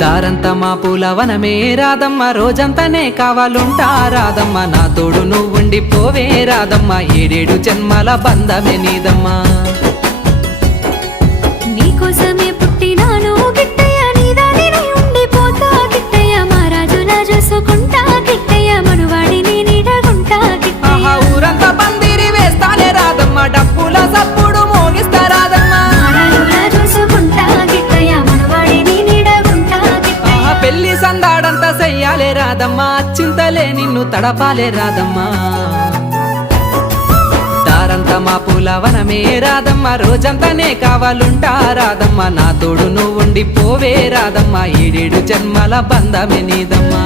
దారంతా మా పూలవనమే రాదమ్మ, రోజంతానే కావాలుంటా రాదమ్మ, నా తోడు నువ్వుండి పోవే రాదమ్మ, ఏడేడు జన్మల బంధమే నీదమ్మా. నీకోసమే పుట్టినాను గిట్టయ్య, నీదానినే ఉండిపోతా గిట్టయ్య, మా రాజులా చూసుకుంటా గిట్టయ్య, మనువాడిని నీడగుంటా గిట్టయ్య. ఆహా ఊరంతా పందిరి వేస్తానే రాదమ్మ, డప్పుల సప్పుడు మోగిస్తా రాదమ్మ, చూసుకుంటా గిట్టయ్య, మనువాడిని నీడగుంటా గిట్టయ్య. ఆహా పెళ్లి సందాడంతా చెయ్యాలే రాదమ్మ, చింతలే నిన్ను తడపాలే రాదమ్మా. దారంతా మా పూలవనమే రాదమ్మ, రోజంతానే కావాలుంటా రాదమ్మ, నా తోడు నువ్వుండి పోవే రాదమ్మ, ఏడేడు జన్మల బంధమే నీదమ్మా.